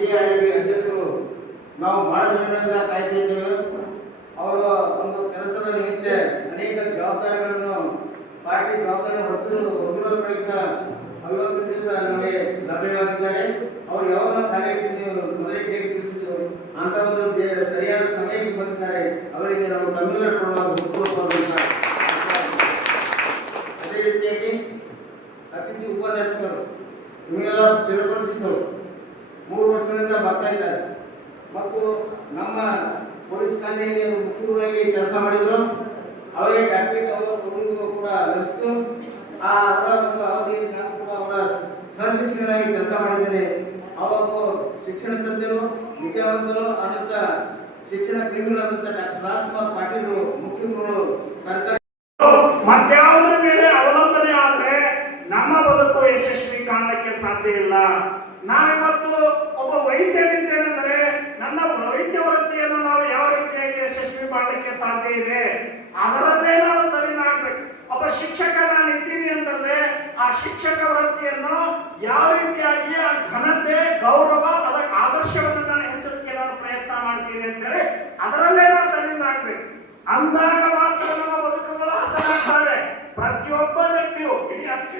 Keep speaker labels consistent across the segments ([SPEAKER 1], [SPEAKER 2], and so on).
[SPEAKER 1] K R ಅಧ್ಯಕ್ಷರು. ನಾವು ಬಹಳ ದಿನಗಳಿಂದ ಕಾಯ್ತಾ ಇದ್ದೇವೆ. ಅವರ ಒಂದು ಕೆಲಸದ ನಿಮಿತ್ತ ಅನೇಕ ಜವಾಬ್ದಾರಿಗಳನ್ನು ಪಾರ್ಟಿ ಜವಾಬ್ದಾರಿ ಹೊತ್ತಿರೋ ಹೊತ್ತಿರೋ ಪ್ರಯುಕ್ತ ಐವತ್ತು ದಿವಸ ನಮಗೆ ಲಭ್ಯವಾಗಿದ್ದಾರೆ. ಅವರು ಯಾವಾಗ ಕಾರ್ಯಕ್ಕೆ ನೀವು ಮೊದಲೇ ತಿಳಿಸಿದ್ರು. ಅಂತ ಒಂದು ಸರಿಯಾದ ಸಮಯಕ್ಕೆ ಬಂದಿದ್ದಾರೆ. ಅವರಿಗೆ ನಾವು ತಮಿಳುನಾಡು ಹೃತ್ಪೂರ್ವಕವಾದಂತಹ ಅದೇ ರೀತಿಯಾಗಿ ಅತಿಥಿ ಉಪನ್ಯಾಸಕರು ನಿಮಗೆಲ್ಲ ಚಿರಪರಿಚಿತರು. ಮೂರು ವರ್ಷದಿಂದ ಬರ್ತಾ ಇದ್ದಾರೆ. ಮತ್ತು ನಮ್ಮ ಪೊಲೀಸ್ ಠಾಣೆಯಲ್ಲಿ ಮುಖ್ಯವಾಗಿ ಕೆಲಸ ಮಾಡಿದ್ರು. ಅವರಿಗೆ ಡಾಕ್ಟರೇಟ್ ಅವರು ಕೂಡ ಲಭಿಸಿತು ಆ ಅವರ ಒಂದು ಅವಧಿಯಲ್ಲಿ ನಾನು ಕೂಡ ಅವರ ಸಶಿಕ್ಷಣರಾಗಿ ಕೆಲಸ ಮಾಡಿದ್ದೇನೆ. ಅವರು ಶಿಕ್ಷಣ ತಜ್ಞರು, ವಿದ್ಯಾವಂತರು, ಆದಂತ ಶಿಕ್ಷಣ ಪ್ರೇಮಿಗಳಾದಂಥ ಡಾಕ್ಟರ್ ರಾಜ್ಕುಮಾರ್ ಪಾಟೀಲ್ ಮುಖ್ಯಗಳು ಸರ್ಕಾರಿ
[SPEAKER 2] ಮತ್ಯಾವುದರ ಮೇಲೆ ಅವಲಂಬನೆ ಆದ್ರೆ ನಮ್ಮ ಬದುಕು ಯಶಸ್ವಿ ಕಾಣಲಿಕ್ಕೆ ಸಾಧ್ಯ ಇಲ್ಲ. ನಾವಿವತ್ತು ಒಬ್ಬ ವೈದ್ಯರಿದ್ದೇನೆಂದರೆ ನನ್ನ ವೈದ್ಯ ವೃತ್ತಿಯನ್ನು ನಾವು ಯಾವ ರೀತಿಯಾಗಿ ಯಶಸ್ವಿ ಮಾಡಲಿಕ್ಕೆ ಸಾಧ್ಯ ಇದೆ? ಅದರಲ್ಲೇ ನಾವು ತಲೆನಾಡ್ಬೇಕು. ಒಬ್ಬ ಶಿಕ್ಷಕ ನಾನು ಇದ್ದೀನಿ ಅಂತಂದ್ರೆ ಆ ಶಿಕ್ಷಕ ವೃತ್ತಿಯನ್ನು ಯಾವ ರೀತಿಯಾಗಿ ಆ ಘನತೆ, ಗೌರವ ಅದಕ್ಕೆ ಆದರ್ಶವನ್ನು ನಾನು ಹೆಚ್ಚಲಿಕ್ಕೆ ನಾನು ಪ್ರಯತ್ನ ಮಾಡ್ತೀನಿ ಅಂತೇಳಿ ಅದರಲ್ಲೇ ನಾವು ತಲೆನಾಡ್ಬೇಕು. ಅಂದಾಗ ಪ್ರತಿಯೊಬ್ಬ ವ್ಯಕ್ತಿಯು ಇಡೀ ಅದಕ್ಕೆ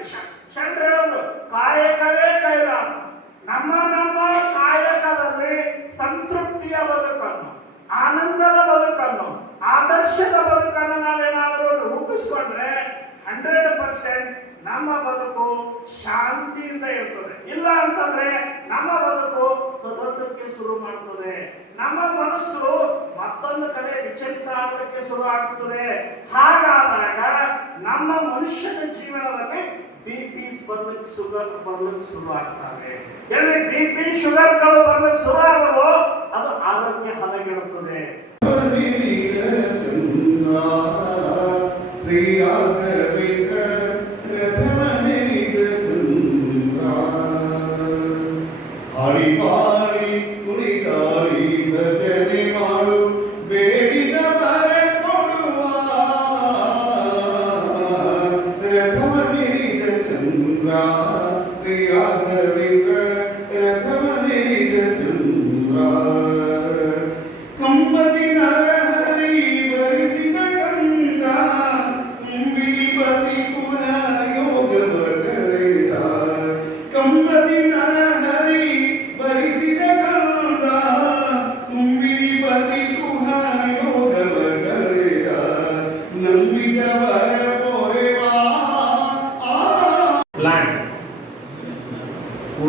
[SPEAKER 2] ಶಂಕರ ಹೇಳೋದು ಕಾಯಕವೇ ಕೈಲಾಸ. ನಮ್ಮ ನಮ್ಮ ಕಾಯಕದಲ್ಲಿ ಸಂತೃಪ್ತಿಯ ಬದುಕನ್ನು, ಆನಂದದ ಬದುಕನ್ನು, ಆದರ್ಶದ ಬದುಕನ್ನು ನಾವೇನಾದರೂ ರೂಪಿಸ್ಕೊಂಡ್ರೆ ಹಂಡ್ರೆಡ್ ಪರ್ಸೆಂಟ್ ನಮ್ಮ ಬದುಕು ಶಾಂತಿಯಿಂದ ಇರ್ತದೆ. ಇಲ್ಲ ಅಂತಂದ್ರೆ ನಮ್ಮ ಬದುಕು ತೊದಲಕ್ಕೆ ಶುರು ಮಾಡ್ತದೆ. ನಮ್ಮ ಮನಸ್ಸು ಮತ್ತೊಂದು ಕಡೆ ವಿಚಲಿತ ಆಗಲಿಕ್ಕೆ ಶುರು ಆಗ್ತದೆ. ಹಾಗಾದಾಗ ನಮ್ಮ ಮನುಷ್ಯನ ಜೀವನದಲ್ಲಿ ಬಿ ಶುಗರ್ ಬರ್ಲಿಕ್ಕೆ ಶುರು ಆಗ್ತವೆ ಎಲ್ಲಿ ಬಿ ಪಿ ಶುಗರ್ಗಳು ಬರ್ಲಿಕ್ಕೆ ಶುರು ಆಗವೋ ಅದು ಆರೋಗ್ಯ ಹದಗೆಡುತ್ತದೆ.
[SPEAKER 3] ಶ್ರೀರಾಘವೇಂದ್ರ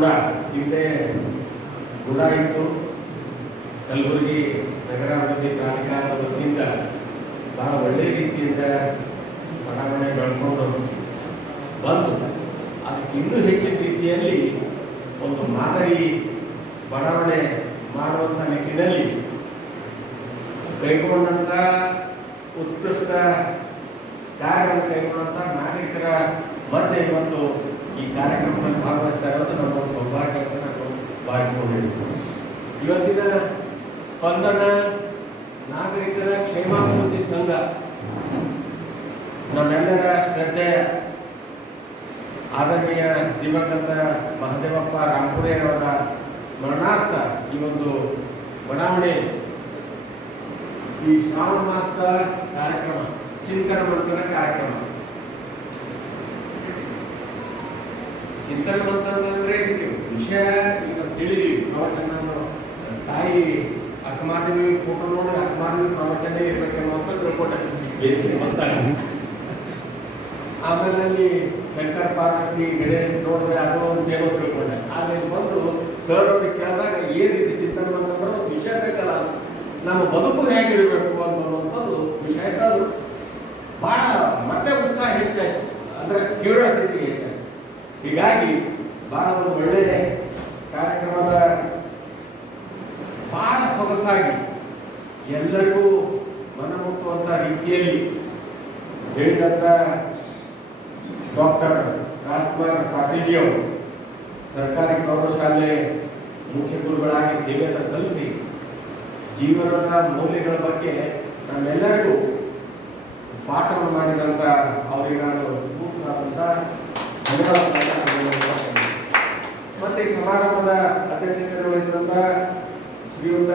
[SPEAKER 4] ಕೂಡ ಹಿಂದೆ ಗುಡ ಇತ್ತು. ಕಲಬುರಗಿ ನಗರಾಭಿವೃದ್ಧಿ ಪ್ರಾಧಿಕಾರದ ವತಿಯಿಂದ ಬಹಳ ಒಳ್ಳೆ ರೀತಿಯಿಂದ ಬಡಾವಣೆ ಬೆಳ್ಕೊಂಡು ಬಂದು ಅದಕ್ಕೆ ಇನ್ನೂ ಹೆಚ್ಚಿನ ರೀತಿಯಲ್ಲಿ ಒಂದು ಮಾದರಿ ಬಡಾವಣೆ ಮಾಡುವಂಥ ನಿಟ್ಟಿನಲ್ಲಿ ಕೈಗೊಂಡಂಥ ಉತ್ಕೃಷ್ಟ ಕಾರ್ಯವನ್ನು ಕೈಗೊಂಡಂಥ ನಾಗರಿಕರ ಮಧ್ಯೆ ಇವತ್ತು ಈ ಕಾರ್ಯಕ್ರಮದಲ್ಲಿ ಭಾಗವಹಿಸ್ತಾ ಇರೋದು ನಮ್ಮ ಸೌಭಾಗ್ಯ ಅಂತ ನಾನು ಭಾವಿಸ್ಕೊಂಡಿದ್ದೀನಿ ಇವತ್ತಿನ ಸ್ಪಂದನ ನಾಗರಿಕರ ಕ್ಷೇಮಾಭಿವೃದ್ಧಿ ಸಂಘ, ನಮ್ಮೆಲ್ಲರ ಶ್ರದ್ಧೆಯ ಆದರಣೀಯ ದಿವಂಗತ ಮಹದೇವಪ್ಪ ರಾಂಪುರೆ ಅವರ ಸ್ಮರಣಾರ್ಥ ಈ ಒಂದು ಬಡಾವಣೆ ಈ ಶ್ರಾವಣ ಮಾಸದ ಕಾರ್ಯಕ್ರಮ ಚಿಂತನ ಮಂಥನ ಕಾರ್ಯಕ್ರಮ. ಚಿಂತನ ಅಂದ್ರೆ ಇದಕ್ಕೆ ವಿಷಯ ಈಗ ತಿಳಿದಿ. ಅವತ್ತು ನಾನು ತಾಯಿ ಅಕ್ಕಮಾದೇವಿ ಫೋಟೋ ನೋಡಿ ಅಕ್ಕಮಾದೇವಿ ಪ್ರವಚನ ಇರ್ಬೇಕನ್ನೋ ಅಂತ ತಿಳ್ಕೊಂಡೆ ಆಮೇಲೆ ಅಲ್ಲಿ ಶಂಕರ ಪಾರ್ವತಿ ಗೆಳೆ ನೋಡಿದ್ರೆ ಅದು ಒಂದು ಬೇಗ ತಿಳ್ಕೊಂಡೆ. ಆದ್ರೆ ಬಂದು ಸರ್ ಅವ್ರಿಗೆ ಕೇಳಿದಾಗ ಏನಿದೆ ಚಿಂತನ ಅಂತಂದ್ರೆ ಒಂದು ವಿಷಯ ಬೇಕಲ್ಲ ನಮ್ಮ ಬದುಕು ಹೇಗಿರಬೇಕು ಅನ್ನೋದು ವಿಷಯ ಅದು ಬಹಳ ಮತ್ತೆ ಉತ್ಸಾಹ ಹೆಚ್ಚಾಯ್ತು. ಅಂದ್ರೆ ಕ್ಯೂರಿಯಾಸಿಟಿ ಹೆಚ್ಚಾಯ್ತು. ಹೀಗಾಗಿ ಬಹಳ ಒಂದು ಒಳ್ಳೆಯ ಕಾರ್ಯಕ್ರಮದ ಬಹಳ ಸೊಗಸಾಗಿ ಎಲ್ಲರಿಗೂ ಮನಮುಟ್ಟುವಂತ ರೀತಿಯಲ್ಲಿ ಹೇಳಿದಂತ ಡಾಕ್ಟರ್ ರಾಜ್ಕುಮಾರ್ ಪಾಟೀಲಿ ಅವರು ಸರ್ಕಾರಿ ಪ್ರೌಢಶಾಲೆ ಮುಖ್ಯ ಗುರುಗಳಾಗಿ ಸೇವೆಯನ್ನು ಸಲ್ಲಿಸಿ ಜೀವನದ ಮೌಲ್ಯಗಳ ಬಗ್ಗೆ ಶ್ರೀಯುತ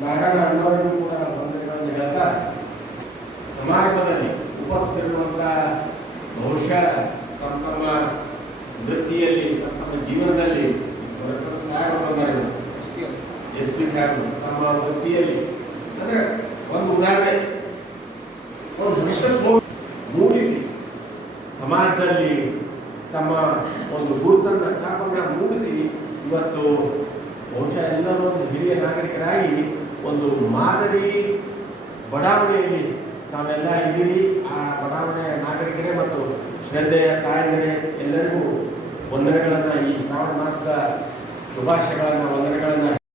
[SPEAKER 4] ನಾರಾಯಣ ಅಣ್ಣವರಿಗೂ ಕೂಡ ವಂದನೆಗಳನ್ನು ಹೇಳ್ತಾ, ಸಮಾರಂಭದಲ್ಲಿ ಉಪಸ್ಥಿತಿರುವಂಥ ಬಹುಶಃ ತಮ್ಮ ತಮ್ಮ ವೃತ್ತಿಯಲ್ಲಿ, ತಮ್ಮ ತಮ್ಮ ಜೀವನದಲ್ಲಿ ಎಸ್ ಪಿ ಸಾಹೇಬರು ತಮ್ಮ ವೃತ್ತಿಯಲ್ಲಿ. ಅಂದರೆ ಒಂದು ಉದಾಹರಣೆ ಒಂದು ಹಂತಕ್ಕೆ ಮೂಡಿಸಿ ಸಮಾಜದಲ್ಲಿ ತಮ್ಮ ಒಂದು ಗುರುತನ್ನು ಛಾಪನ್ನ ಮೂಡಿಸಿ ಇವತ್ತು ಬಹುಶಃ ಎಲ್ಲರೂ ಒಂದು ಹಿರಿಯ ನಾಗರಿಕರಾಗಿ ಒಂದು ಮಾದರಿ ಬಡಾವಣೆಯಲ್ಲಿ ತಾವೆಲ್ಲ ಇದ್ದೀರಿ. ಆ ಬಡಾವಣೆಯ ನಾಗರಿಕರೇ ಮತ್ತು ಶ್ರದ್ಧೆಯ ತಾಯಂದಿರೇ ಎಲ್ಲರಿಗೂ ವಂದನೆಗಳನ್ನು ಈ ಶ್ರಾವಣ ಮಾಸದ ಶುಭಾಶಯಗಳನ್ನು ವಂದನೆಗಳನ್ನು